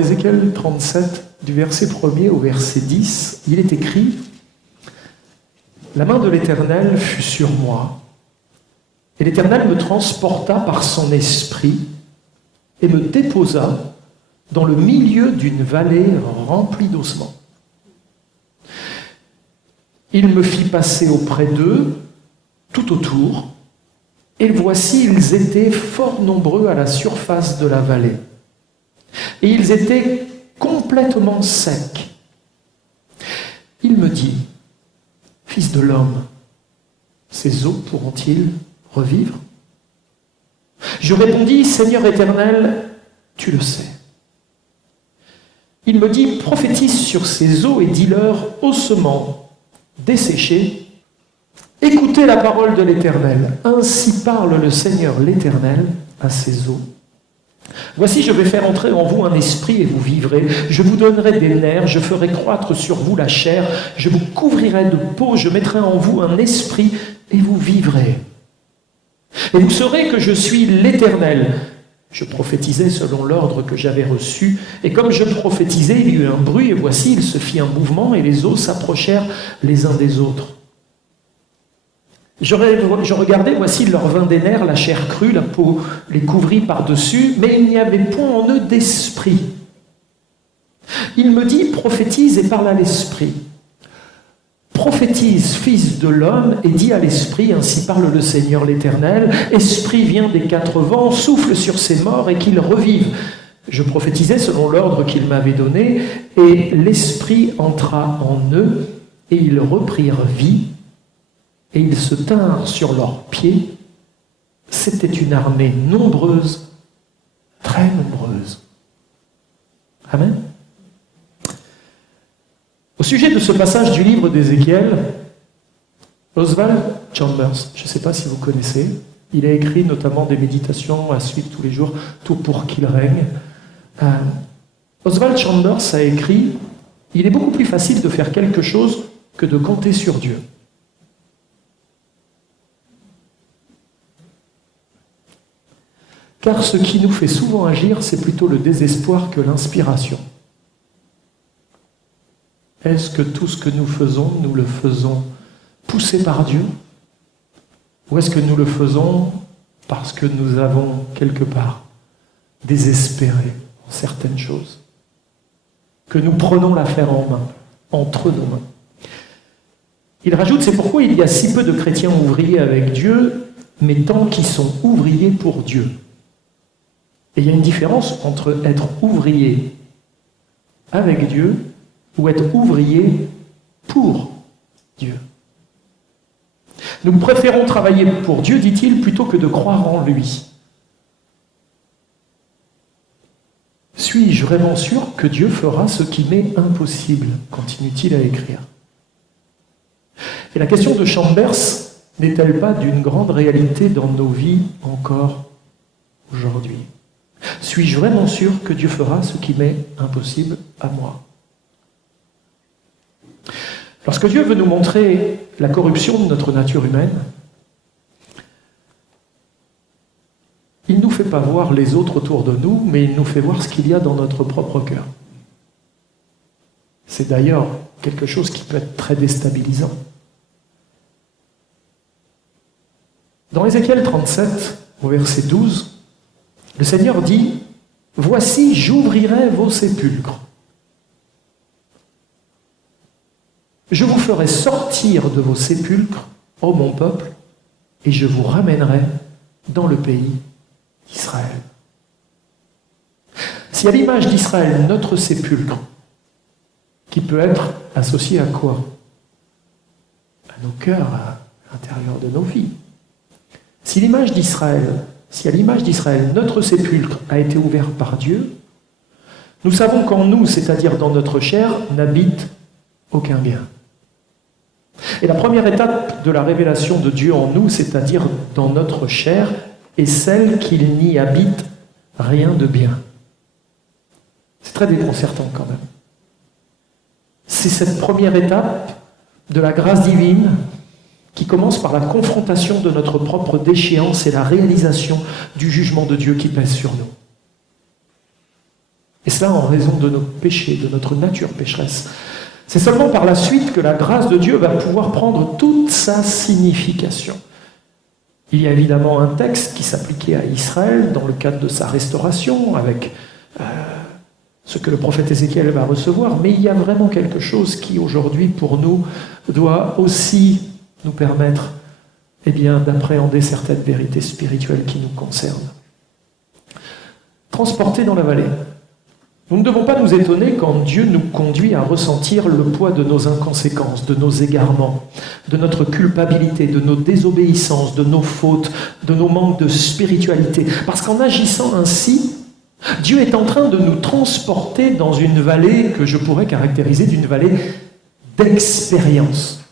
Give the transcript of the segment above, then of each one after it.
Ézéchiel 37, du verset 1er au verset 10, il est écrit « La main de l'Éternel fut sur moi, et l'Éternel me transporta par son esprit et me déposa dans le milieu d'une vallée remplie d'ossements. Il me fit passer auprès d'eux, tout autour, et voici, ils étaient fort nombreux à la surface de la vallée. Et ils étaient complètement secs. Il me dit, « Fils de l'homme, ces eaux pourront-ils revivre ?» Je répondis, « Seigneur éternel, tu le sais. » Il me dit, « Prophétise sur ces eaux et dis-leur, ossements desséchés, écoutez la parole de l'Éternel. Ainsi parle le Seigneur l'Éternel à ces eaux. Voici, je vais faire entrer en vous un esprit et vous vivrez. Je vous donnerai des nerfs, je ferai croître sur vous la chair, je vous couvrirai de peau, je mettrai en vous un esprit et vous vivrez. Et vous saurez que je suis l'Éternel. » Je prophétisais selon l'ordre que j'avais reçu, et comme je prophétisais, il y eut un bruit, et voici, il se fit un mouvement, et les eaux s'approchèrent les uns des autres. Je regardais, voici, il leur vint des nerfs, la chair crue, la peau les couvrit par-dessus, mais il n'y avait point en eux d'esprit. Il me dit, prophétise et parle à l'esprit. Prophétise, fils de l'homme, et dis à l'esprit, ainsi parle le Seigneur l'Éternel, esprit vient des quatre vents, souffle sur ces morts et qu'ils revivent. Je prophétisais selon l'ordre qu'il m'avait donné, et l'esprit entra en eux, et ils reprirent vie, et ils se tinrent sur leurs pieds. C'était une armée nombreuse, très nombreuse. Amen. Au sujet de ce passage du livre d'Ézéchiel, Oswald Chambers, je ne sais pas si vous connaissez, il a écrit notamment des méditations à suivre tous les jours, tout pour qu'il règne. Oswald Chambers a écrit « Il est beaucoup plus facile de faire quelque chose que de compter sur Dieu. » Car ce qui nous fait souvent agir, c'est plutôt le désespoir que l'inspiration. Est-ce que tout ce que nous le faisons poussé par Dieu? Ou est-ce que nous le faisons parce que nous avons quelque part désespéré en certaines choses? Que nous prenons l'affaire en main, entre nos mains. Il rajoute, c'est pourquoi il y a si peu de chrétiens ouvriers avec Dieu, mais tant qui sont ouvriers pour Dieu. Et il y a une différence entre être ouvrier avec Dieu ou être ouvrier pour Dieu. Nous préférons travailler pour Dieu, dit-il, plutôt que de croire en lui. Suis-je vraiment sûr que Dieu fera ce qui m'est impossible? Continue-t-il à écrire. Et la question de Chambers n'est-elle pas d'une grande réalité dans nos vies encore aujourd'hui? Suis-je vraiment sûr que Dieu fera ce qui m'est impossible à moi? Lorsque Dieu veut nous montrer la corruption de notre nature humaine, il ne nous fait pas voir les autres autour de nous, mais il nous fait voir ce qu'il y a dans notre propre cœur. C'est d'ailleurs quelque chose qui peut être très déstabilisant. Dans Ézéchiel 37, au verset 12, le Seigneur dit « Voici, j'ouvrirai vos sépulcres. Je vous ferai sortir de vos sépulcres, ô mon peuple, et je vous ramènerai dans le pays d'Israël. » Si à l'image d'Israël, notre sépulcre, qui peut être associé à quoi? À nos cœurs, à l'intérieur de nos vies. Si à l'image d'Israël, notre sépulcre a été ouvert par Dieu, nous savons qu'en nous, c'est-à-dire dans notre chair, n'habite aucun bien. Et la première étape de la révélation de Dieu en nous, c'est-à-dire dans notre chair, est celle qu'il n'y habite rien de bien. C'est très déconcertant quand même. C'est cette première étape de la grâce divine qui commence par la confrontation de notre propre déchéance et la réalisation du jugement de Dieu qui pèse sur nous. Et cela en raison de nos péchés, de notre nature pécheresse. C'est seulement par la suite que la grâce de Dieu va pouvoir prendre toute sa signification. Il y a évidemment un texte qui s'appliquait à Israël dans le cadre de sa restauration, avec ce que le prophète Ézéchiel va recevoir, mais il y a vraiment quelque chose qui aujourd'hui pour nous doit aussi nous permettre d'appréhender certaines vérités spirituelles qui nous concernent. Transportés dans la vallée. Nous ne devons pas nous étonner quand Dieu nous conduit à ressentir le poids de nos inconséquences, de nos égarements, de notre culpabilité, de nos désobéissances, de nos fautes, de nos manques de spiritualité. Parce qu'en agissant ainsi, Dieu est en train de nous transporter dans une vallée que je pourrais caractériser d'une vallée d'expérience.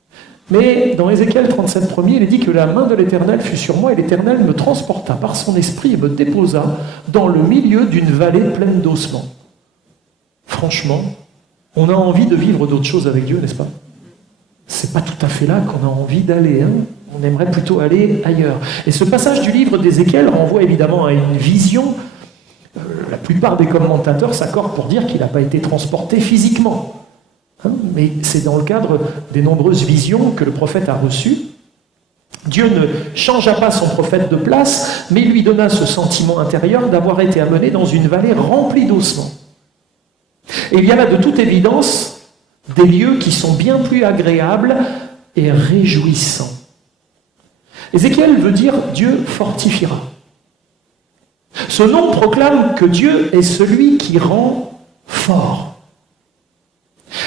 Mais dans Ézéchiel 37, 1er, il est dit que la main de l'Éternel fut sur moi et l'Éternel me transporta par son esprit et me déposa dans le milieu d'une vallée pleine d'ossements. Franchement, on a envie de vivre d'autres choses avec Dieu, n'est-ce pas? C'est pas tout à fait là qu'on a envie d'aller, hein. On aimerait plutôt aller ailleurs. Et ce passage du livre d'Ézéchiel renvoie évidemment à une vision. La plupart des commentateurs s'accordent pour dire qu'il n'a pas été transporté physiquement. Hein, mais c'est dans le cadre des nombreuses visions que le prophète a reçues. Dieu ne changea pas son prophète de place, mais lui donna ce sentiment intérieur d'avoir été amené dans une vallée remplie d'ossements. Et il y a là de toute évidence des lieux qui sont bien plus agréables et réjouissants. Ézéchiel veut dire « Dieu fortifiera ». Ce nom proclame que Dieu est celui qui rend fort.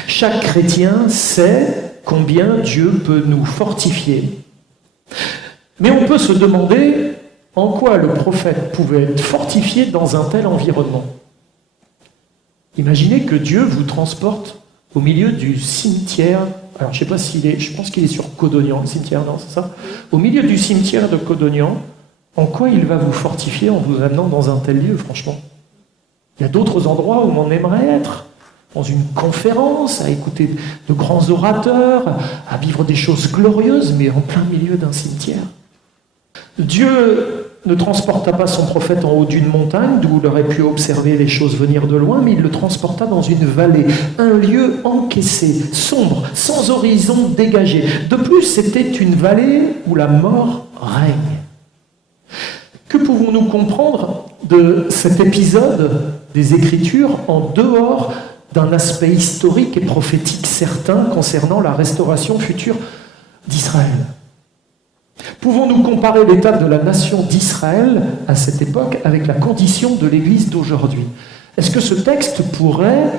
Chaque chrétien sait combien Dieu peut nous fortifier. Mais on peut se demander en quoi le prophète pouvait être fortifié dans un tel environnement. Imaginez que Dieu vous transporte au milieu du cimetière. Alors, je ne sais pas s'il est, je pense qu'il est sur Codognan, le cimetière, non, c'est ça? Au milieu du cimetière de Codognan, en quoi il va vous fortifier en vous amenant dans un tel lieu, franchement? Il y a d'autres endroits où on aimerait être. Dans une conférence, à écouter de grands orateurs, à vivre des choses glorieuses, mais en plein milieu d'un cimetière. Dieu ne transporta pas son prophète en haut d'une montagne, d'où il aurait pu observer les choses venir de loin, mais il le transporta dans une vallée, un lieu encaissé, sombre, sans horizon dégagé. De plus, c'était une vallée où la mort règne. Que pouvons-nous comprendre de cet épisode des Écritures en dehors d'un aspect historique et prophétique certain concernant la restauration future d'Israël? Pouvons-nous comparer l'état de la nation d'Israël à cette époque avec la condition de l'Église d'aujourd'hui? Est-ce que ce texte pourrait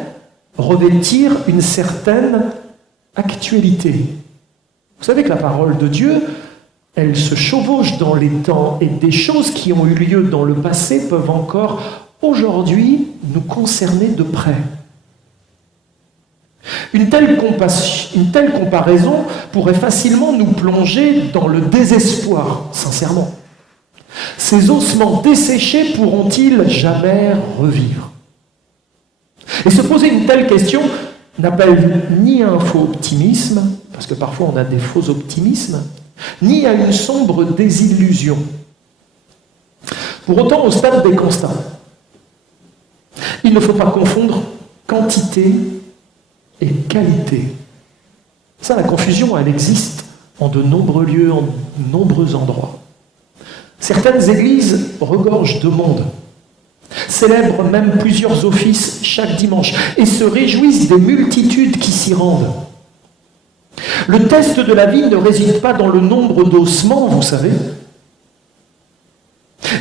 revêtir une certaine actualité? Vous savez que la parole de Dieu, elle se chevauche dans les temps et des choses qui ont eu lieu dans le passé peuvent encore aujourd'hui nous concerner de près. Une telle comparaison pourrait facilement nous plonger dans le désespoir, sincèrement. Ces ossements desséchés pourront-ils jamais revivre? Et se poser une telle question n'appelle ni à un faux optimisme, parce que parfois on a des faux optimismes, ni à une sombre désillusion. Pour autant, au stade des constats, il ne faut pas confondre quantité et qualité. Ça, la confusion, elle existe en de nombreux lieux, en de nombreux endroits. Certaines églises regorgent de monde, célèbrent même plusieurs offices chaque dimanche et se réjouissent des multitudes qui s'y rendent. Le test de la vie ne réside pas dans le nombre d'ossements, vous savez,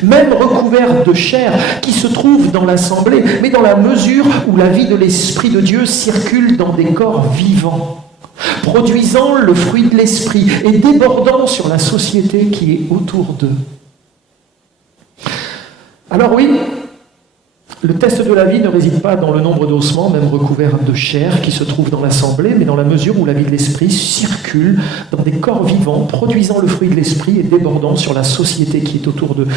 même recouverts de chair qui se trouve dans l'assemblée, mais dans la mesure où la vie de l'Esprit de Dieu circule dans des corps vivants, produisant le fruit de l'Esprit et débordant sur la société qui est autour d'eux. Alors oui, le test de la vie ne réside pas dans le nombre d'ossements, même recouverts de chair, qui se trouvent dans l'assemblée, mais dans la mesure où la vie de l'Esprit circule dans des corps vivants, produisant le fruit de l'Esprit et débordant sur la société qui est autour d'eux.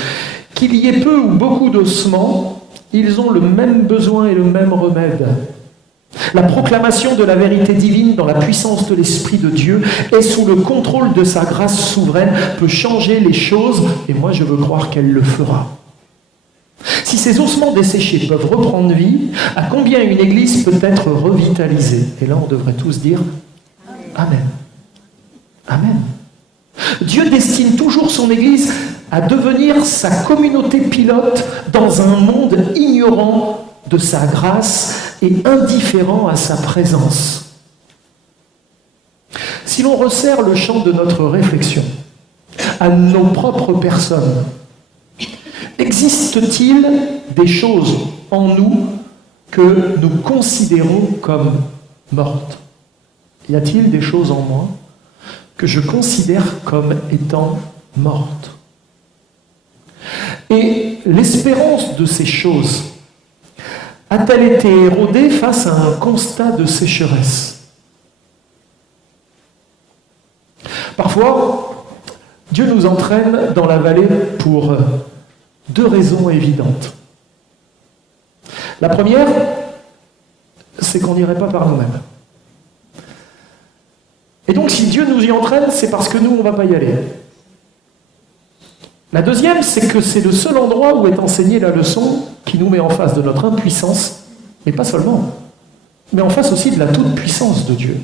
Qu'il y ait peu ou beaucoup d'ossements, ils ont le même besoin et le même remède. La proclamation de la vérité divine dans la puissance de l'Esprit de Dieu et sous le contrôle de sa grâce souveraine peut changer les choses, et moi je veux croire qu'elle le fera. Si ces ossements desséchés peuvent reprendre vie, à combien une église peut être revitalisée? Et là, on devrait tous dire Amen. Amen. Dieu destine toujours son église à devenir sa communauté pilote dans un monde ignorant de sa grâce et indifférent à sa présence. Si l'on resserre le champ de notre réflexion à nos propres personnes, existe-t-il des choses en nous que nous considérons comme mortes? Y a-t-il des choses en moi que je considère comme étant mortes? Et l'espérance de ces choses a-t-elle été érodée face à un constat de sécheresse? Parfois, Dieu nous entraîne dans la vallée pour deux raisons évidentes. La première, c'est qu'on n'irait pas par nous-mêmes. Et donc, si Dieu nous y entraîne, c'est parce que nous, on ne va pas y aller. La deuxième, c'est que c'est le seul endroit où est enseignée la leçon qui nous met en face de notre impuissance, mais pas seulement, mais en face aussi de la toute-puissance de Dieu.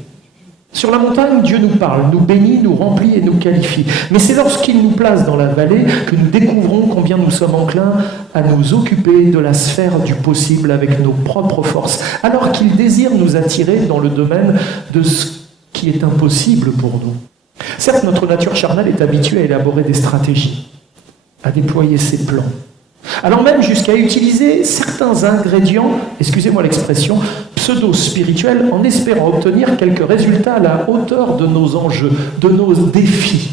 Sur la montagne, Dieu nous parle, nous bénit, nous remplit et nous qualifie. Mais c'est lorsqu'il nous place dans la vallée que nous découvrons combien nous sommes enclins à nous occuper de la sphère du possible avec nos propres forces, alors qu'il désire nous attirer dans le domaine de ce qui est impossible pour nous. Certes, notre nature charnelle est habituée à élaborer des stratégies, à déployer ses plans, allant même jusqu'à utiliser certains ingrédients, excusez-moi l'expression, pseudo-spirituels, en espérant obtenir quelques résultats à la hauteur de nos enjeux, de nos défis.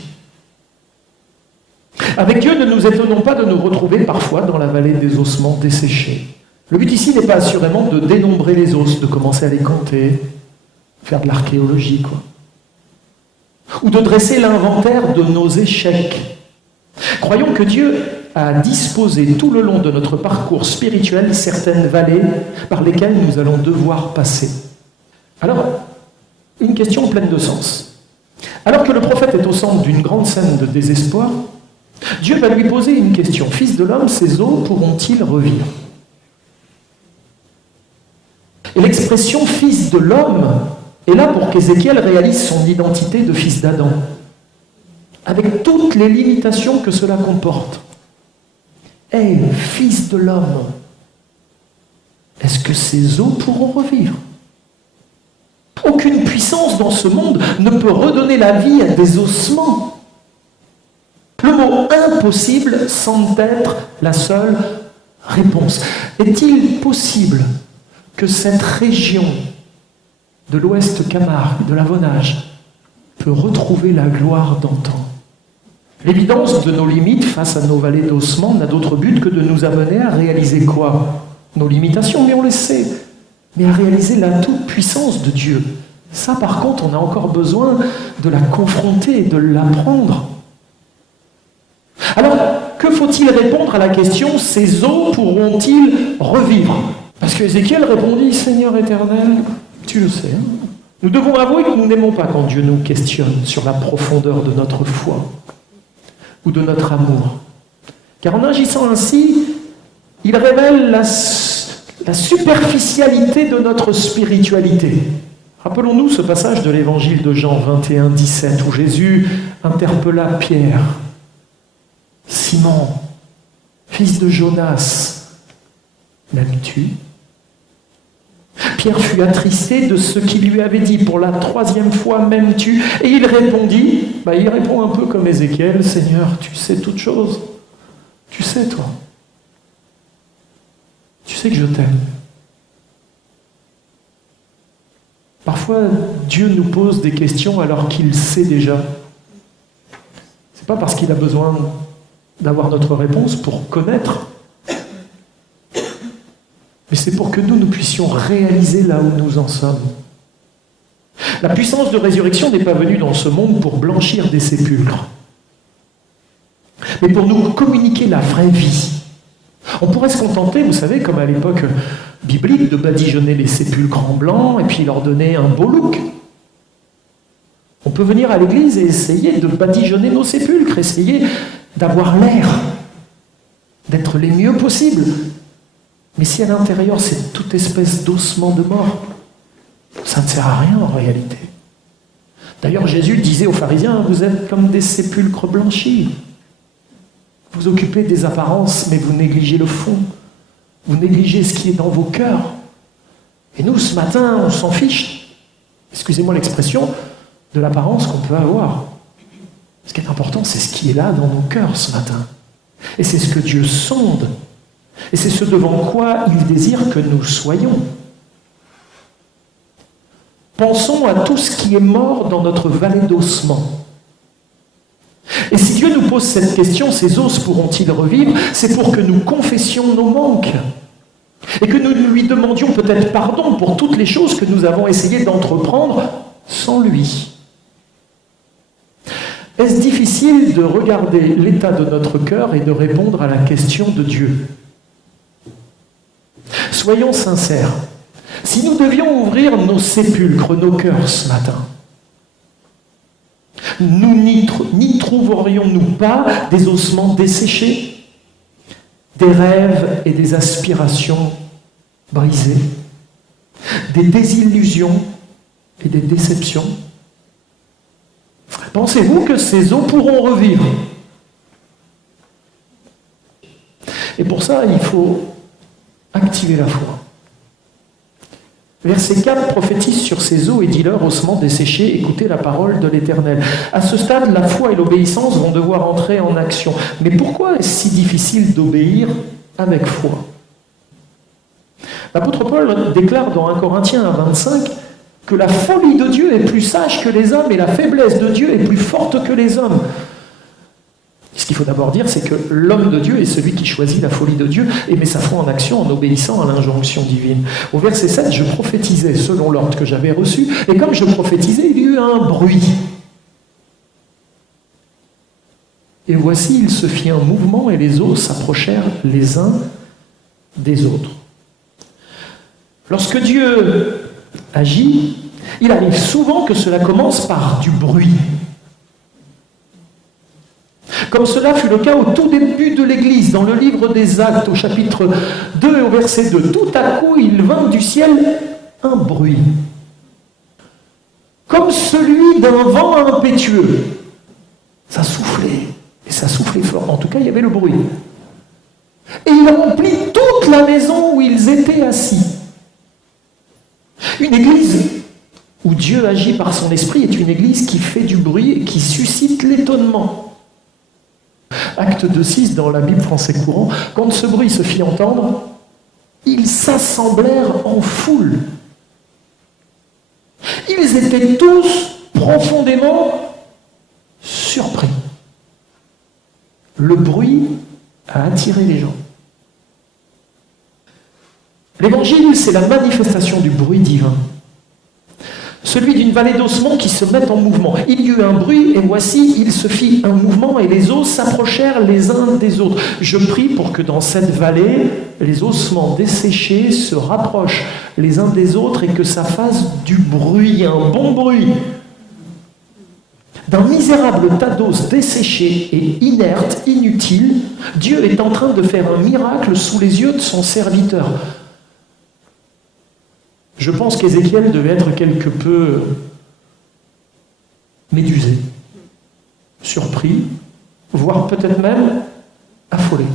Avec Dieu, ne nous étonnons pas de nous retrouver parfois dans la vallée des ossements desséchés. Le but ici n'est pas assurément de dénombrer les os, de commencer à les compter, faire de l'archéologie, quoi. Ou de dresser l'inventaire de nos échecs. Croyons que Dieu a disposé tout le long de notre parcours spirituel certaines vallées par lesquelles nous allons devoir passer. Alors, une question pleine de sens. Alors que le prophète est au centre d'une grande scène de désespoir, Dieu va lui poser une question. Fils de l'homme, ces os pourront-ils revivre? Et l'expression fils de l'homme est là pour qu'Ézéchiel réalise son identité de fils d'Adam, avec toutes les limitations que cela comporte. Hé, fils de l'homme, est-ce que ces os pourront revivre? Aucune puissance dans ce monde ne peut redonner la vie à des ossements. Le mot impossible semble être la seule réponse. Est-il possible que cette région de l'Ouest Camargue, de l'Avonage, peut retrouver la gloire d'antan? L'évidence de nos limites face à nos vallées d'ossements n'a d'autre but que de nous amener à réaliser quoi? Nos limitations, mais on le sait, mais à réaliser la toute-puissance de Dieu. Ça, par contre, on a encore besoin de la confronter, de l'apprendre. Alors, que faut-il répondre à la question, ces os pourront-ils revivre? Parce que Ézéchiel répondit, Seigneur éternel, tu le sais. Nous devons avouer que nous n'aimons pas quand Dieu nous questionne sur la profondeur de notre foi ou de notre amour. Car en agissant ainsi, il révèle la superficialité de notre spiritualité. Rappelons-nous ce passage de l'évangile de Jean 21, 17, où Jésus interpella Pierre. Simon, fils de Jonas, m'aimes-tu? Pierre fut attristé de ce qu'il lui avait dit pour la 3e fois, m'aimes-tu? Et il répondit, il répond un peu comme Ézéchiel, Seigneur, tu sais toutes choses. Tu sais, toi. Tu sais que je t'aime. Parfois, Dieu nous pose des questions alors qu'il sait déjà. C'est pas parce qu'il a besoin d'avoir notre réponse pour connaître, mais c'est pour que nous puissions réaliser là où nous en sommes. La puissance de résurrection n'est pas venue dans ce monde pour blanchir des sépulcres, mais pour nous communiquer la vraie vie. On pourrait se contenter, vous savez, comme à l'époque biblique, de badigeonner les sépulcres en blanc et puis leur donner un beau look. On peut venir à l'église et essayer de badigeonner nos sépulcres, essayer d'avoir l'air. d'être les mieux possibles. Mais si à l'intérieur c'est toute espèce d'ossement de mort, ça ne sert à rien en réalité. D'ailleurs, Jésus disait aux pharisiens, vous êtes comme des sépulcres blanchis. Vous occupez des apparences, mais vous négligez le fond. Vous négligez ce qui est dans vos cœurs. Et nous, ce matin, on s'en fiche, excusez-moi l'expression, de l'apparence qu'on peut avoir. Ce qui est important, c'est ce qui est là dans nos cœurs ce matin. Et c'est ce que Dieu sonde. Et c'est ce devant quoi il désire que nous soyons. Pensons à tout ce qui est mort dans notre vallée d'ossements. Et si Dieu nous pose cette question, ces os pourront-ils revivre? C'est pour que nous confessions nos manques. Et que nous lui demandions peut-être pardon pour toutes les choses que nous avons essayé d'entreprendre sans lui. Est-ce difficile de regarder l'état de notre cœur et de répondre à la question de Dieu? Soyons sincères. Si nous devions ouvrir nos sépulcres, nos cœurs ce matin, nous n'y trouverions-nous pas des ossements desséchés, des rêves et des aspirations brisées, des désillusions et des déceptions? Pensez-vous que ces os pourront revivre? Et pour ça, il faut activer la foi. Verset 4 prophétise sur ces eaux et dit-leur, ossements desséchés, écoutez la parole de l'Éternel. À ce stade, la foi et l'obéissance vont devoir entrer en action. Mais pourquoi est-ce si difficile d'obéir avec foi? L'apôtre Paul déclare dans 1 Corinthiens 25 que la folie de Dieu est plus sage que les hommes et la faiblesse de Dieu est plus forte que les hommes. Ce qu'il faut d'abord dire, c'est que l'homme de Dieu est celui qui choisit la folie de Dieu et met sa foi en action en obéissant à l'injonction divine. Au verset 7, je prophétisais selon l'ordre que j'avais reçu, et comme je prophétisais, il y eut un bruit. Et voici, il se fit un mouvement et les os s'approchèrent les uns des autres. Lorsque Dieu agit, il arrive souvent que cela commence par du bruit. Comme cela fut le cas au tout début de l'Église, dans le livre des Actes, au chapitre 2 et au verset 2. Tout à coup, il vint du ciel un bruit, comme celui d'un vent impétueux. Ça soufflait, et ça soufflait fort. En tout cas, il y avait le bruit. Et il remplit toute la maison où ils étaient assis. Une église où Dieu agit par son esprit est une église qui fait du bruit et qui suscite l'étonnement. Acte 2:6 dans la Bible français courant, quand ce bruit se fit entendre, ils s'assemblèrent en foule. Ils étaient tous profondément surpris. Le bruit a attiré les gens. L'évangile, c'est la manifestation du bruit divin. Celui d'une vallée d'ossements qui se met en mouvement. Il y eut un bruit, et voici, il se fit un mouvement, et les os s'approchèrent les uns des autres. Je prie pour que dans cette vallée, les ossements desséchés se rapprochent les uns des autres, et que ça fasse du bruit, un bon bruit. D'un misérable tas d'os desséchés et inertes, inutiles, Dieu est en train de faire un miracle sous les yeux de son serviteur. Je pense qu'Ézéchiel devait être quelque peu médusé, surpris, voire peut-être même affolé.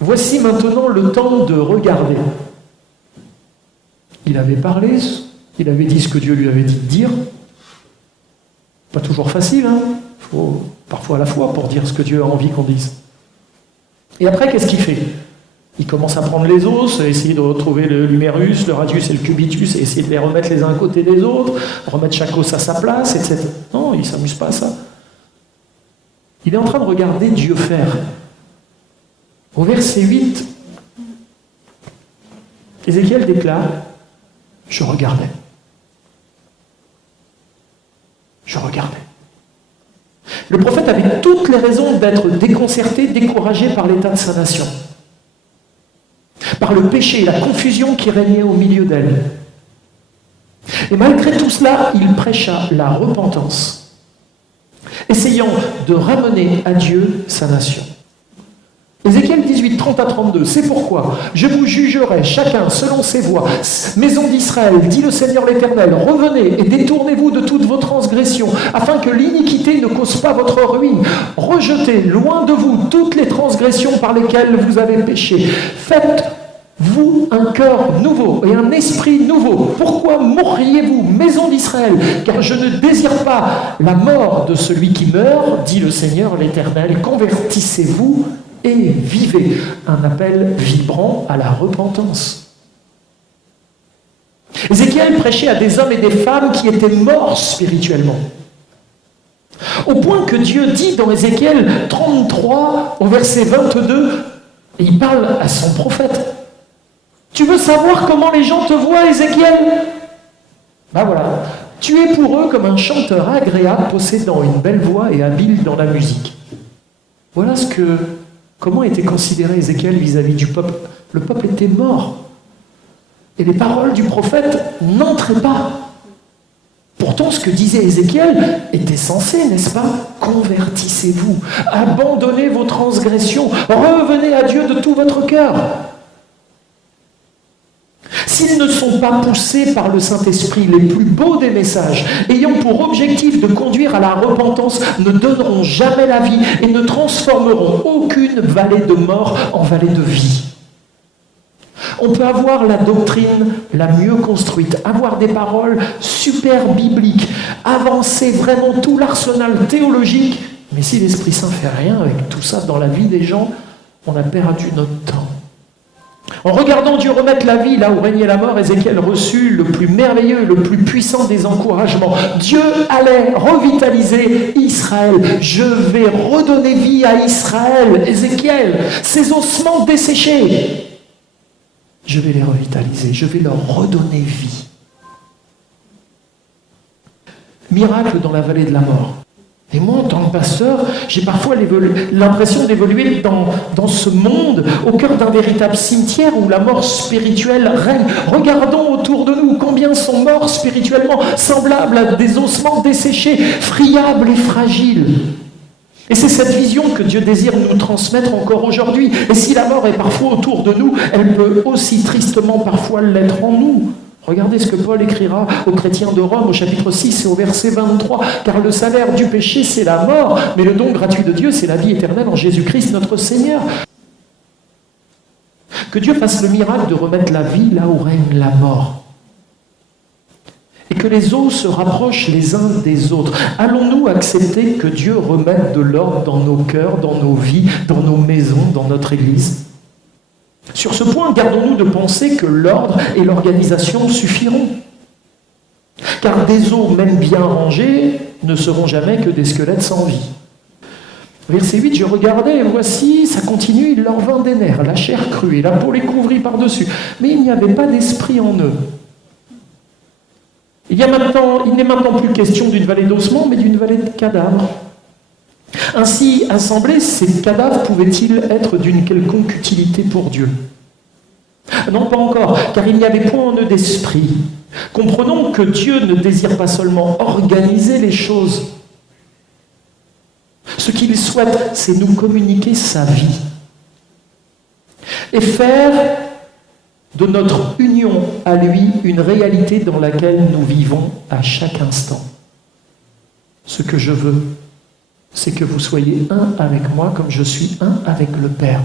Voici maintenant le temps de regarder. Il avait parlé, il avait dit ce que Dieu lui avait dit de dire. Pas toujours facile, hein. Il faut parfois à la fois pour dire ce que Dieu a envie qu'on dise. Et après, qu'est-ce qu'il fait? Il commence à prendre les os, essayer de retrouver l'humérus, le radius et le cubitus, et essayer de les remettre les uns à côté des autres, remettre chaque os à sa place, etc. Non, il ne s'amuse pas à ça. Il est en train de regarder Dieu faire. Au verset 8, Ézéchiel déclare « Je regardais. Je regardais. » Le prophète avait toutes les raisons d'être déconcerté, découragé par l'état de sa nation, par le péché et la confusion qui régnait au milieu d'elle. Et malgré tout cela, il prêcha la repentance. essayant de ramener à Dieu sa nation. Ézéchiel 18, 30 à 32, c'est pourquoi je vous jugerai chacun selon ses voies. Maison d'Israël, dit le Seigneur l'Éternel, revenez et détournez-vous de toutes vos transgressions, afin que l'iniquité ne cause pas votre ruine. Rejetez loin de vous toutes les transgressions par lesquelles vous avez péché. Faites-vous un cœur nouveau et un esprit nouveau. Pourquoi mourriez-vous, maison d'Israël? Car je ne désire pas la mort de celui qui meurt, dit le Seigneur l'Éternel. Convertissez-vous et vivez. Un appel vibrant à la repentance. Ézéchiel prêchait à des hommes et des femmes qui étaient morts spirituellement. Au point que Dieu dit dans Ézéchiel 33, au verset 22, et il parle à son prophète. Tu veux savoir comment les gens te voient, Ézéchiel? Ben voilà, tu es pour eux comme un chanteur agréable, possédant une belle voix et habile dans la musique. Voilà comment était considéré Ézéchiel vis-à-vis du peuple. Le peuple était mort. Et les paroles du prophète n'entraient pas. Pourtant, ce que disait Ézéchiel était censé, n'est-ce pas? Convertissez-vous, abandonnez vos transgressions, revenez à Dieu de tout votre cœur. S'ils ne sont pas poussés par le Saint-Esprit, les plus beaux des messages, ayant pour objectif de conduire à la repentance, ne donneront jamais la vie et ne transformeront aucune vallée de mort en vallée de vie. On peut avoir la doctrine la mieux construite, avoir des paroles super bibliques, avancer vraiment tout l'arsenal théologique, mais si l'Esprit Saint ne fait rien avec tout ça dans la vie des gens, on a perdu notre temps. En regardant Dieu remettre la vie là où régnait la mort, Ézéchiel reçut le plus merveilleux, le plus puissant des encouragements. Dieu allait revitaliser Israël. Je vais redonner vie à Israël. Ézéchiel, ces ossements desséchés, je vais les revitaliser, je vais leur redonner vie. Miracle dans la vallée de la mort. Et moi, en tant que pasteur, j'ai parfois l'impression d'évoluer dans ce monde, au cœur d'un véritable cimetière où la mort spirituelle règne. Regardons autour de nous combien sont morts spirituellement, semblables à des ossements desséchés, friables et fragiles. Et c'est cette vision que Dieu désire nous transmettre encore aujourd'hui. Et si la mort est parfois autour de nous, elle peut aussi tristement parfois l'être en nous. Regardez ce que Paul écrira aux chrétiens de Rome au chapitre 6 et au verset 23. Car le salaire du péché, c'est la mort, mais le don gratuit de Dieu, c'est la vie éternelle en Jésus-Christ notre Seigneur. Que Dieu fasse le miracle de remettre la vie là où règne la mort. Et que les os se rapprochent les uns des autres. Allons-nous accepter que Dieu remette de l'ordre dans nos cœurs, dans nos vies, dans nos maisons, dans notre Église ? Sur ce point, gardons-nous de penser que l'ordre et l'organisation suffiront. Car des os, même bien rangés, ne seront jamais que des squelettes sans vie. Verset 8, je regardais et voici, ça continue, il leur vint des nerfs, la chair crue et la peau les couvrit par-dessus. Mais il n'y avait pas d'esprit en eux. Il n'est maintenant plus question d'une vallée d'ossements, mais d'une vallée de cadavres. Ainsi, assemblés, ces cadavres pouvaient-ils être d'une quelconque utilité pour Dieu? Non, pas encore, car il n'y avait point en eux d'esprit. Comprenons que Dieu ne désire pas seulement organiser les choses. Ce qu'il souhaite, c'est nous communiquer sa vie. Et faire de notre union à lui une réalité dans laquelle nous vivons à chaque instant. Ce que je veux, c'est que vous soyez un avec moi comme je suis un avec le Père.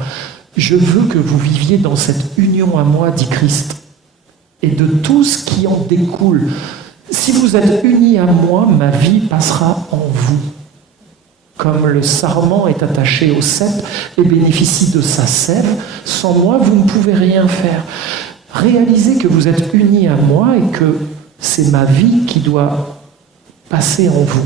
Je veux que vous viviez dans cette union à moi, dit Christ, et de tout ce qui en découle. Si vous êtes unis à moi, ma vie passera en vous. Comme le sarment est attaché au cep et bénéficie de sa sève, sans moi, vous ne pouvez rien faire. Réalisez que vous êtes unis à moi et que c'est ma vie qui doit passer en vous.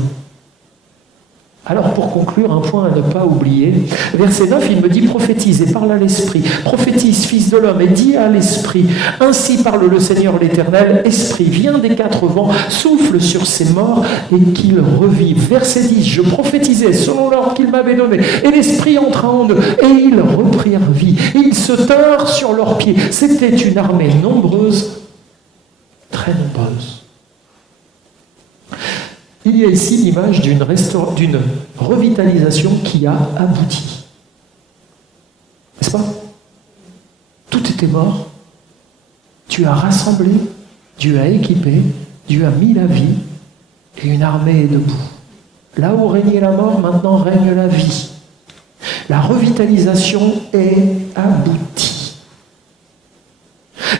Alors pour conclure, un point à ne pas oublier, verset 9, il me dit « Prophétise et parle à l'Esprit. Prophétise, fils de l'homme, et dis à l'Esprit. Ainsi parle le Seigneur l'Éternel. Esprit, viens des quatre vents, souffle sur ces morts et qu'ils revivent. » Verset 10, je prophétisais selon l'ordre qu'il m'avait donné. Et l'Esprit entra en eux, et ils reprirent vie. Et ils se tinrent sur leurs pieds. C'était une armée nombreuse, très nombreuse. Il y a ici l'image d'une revitalisation qui a abouti. N'est-ce pas? Tout était mort. Dieu a rassemblé, Dieu a équipé, Dieu a mis la vie et une armée est debout. Là où régnait la mort, maintenant règne la vie. La revitalisation est aboutie.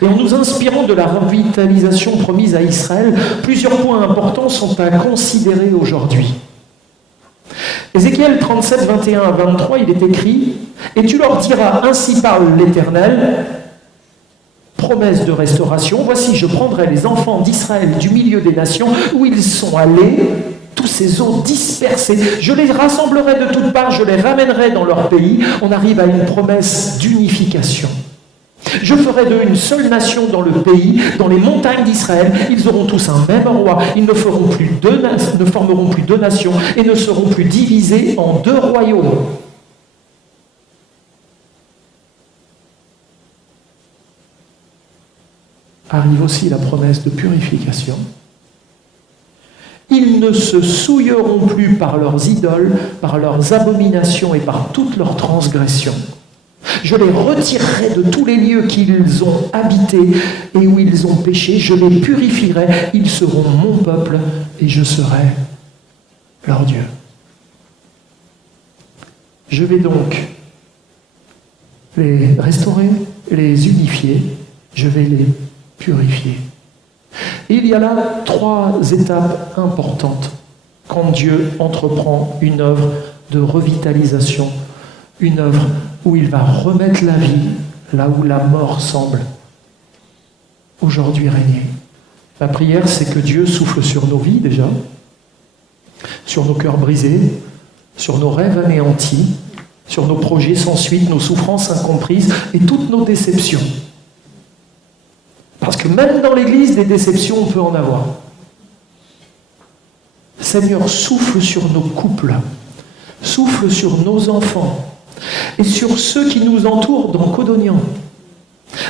Et en nous inspirant de la revitalisation promise à Israël, plusieurs points importants sont à considérer aujourd'hui. Ézéchiel 37, 21 à 23, il est écrit « Et tu leur diras, ainsi parle l'Éternel, promesse de restauration, voici, je prendrai les enfants d'Israël du milieu des nations où ils sont allés, tous ces eaux dispersées, je les rassemblerai de toutes parts, je les ramènerai dans leur pays. » On arrive à une promesse d'unification. Je ferai d'eux une seule nation dans le pays, dans les montagnes d'Israël. Ils auront tous un même roi. Ils ne formeront plus deux nations et ne seront plus divisés en deux royaumes. Arrive aussi la promesse de purification. Ils ne se souilleront plus par leurs idoles, par leurs abominations et par toutes leurs transgressions. Je les retirerai de tous les lieux qu'ils ont habités et où ils ont péché. Je les purifierai. Ils seront mon peuple et je serai leur Dieu. Je vais donc les restaurer, les unifier. Je vais les purifier. Et il y a là 3 étapes importantes quand Dieu entreprend une œuvre de revitalisation, une œuvre où il va remettre la vie là où la mort semble aujourd'hui régner. Ma prière, c'est que Dieu souffle sur nos vies déjà, sur nos cœurs brisés, sur nos rêves anéantis, sur nos projets sans suite, nos souffrances incomprises et toutes nos déceptions. Parce que même dans l'Église, des déceptions, on peut en avoir. Seigneur, souffle sur nos couples, souffle sur nos enfants et sur ceux qui nous entourent dans Codognan,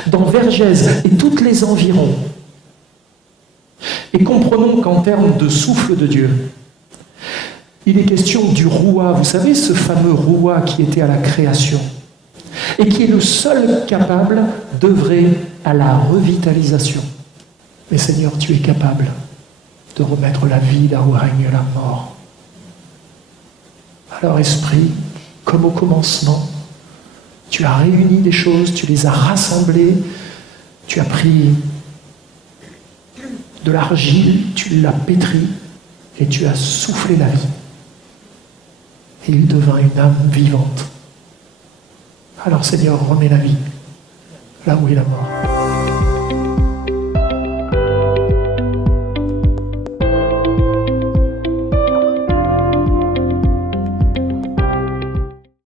dans Vergès et toutes les environs. Et comprenons qu'en termes de souffle de Dieu, il est question du Roua. Vous savez, ce fameux Roua qui était à la création et qui est le seul capable d'œuvrer à la revitalisation. Mais Seigneur, tu es capable de remettre la vie là où règne la mort. Alors Esprit, comme au commencement, tu as réuni des choses, tu les as rassemblées, tu as pris de l'argile, tu l'as pétrie et tu as soufflé la vie. Et il devint une âme vivante. Alors Seigneur, remets la vie là où est la mort.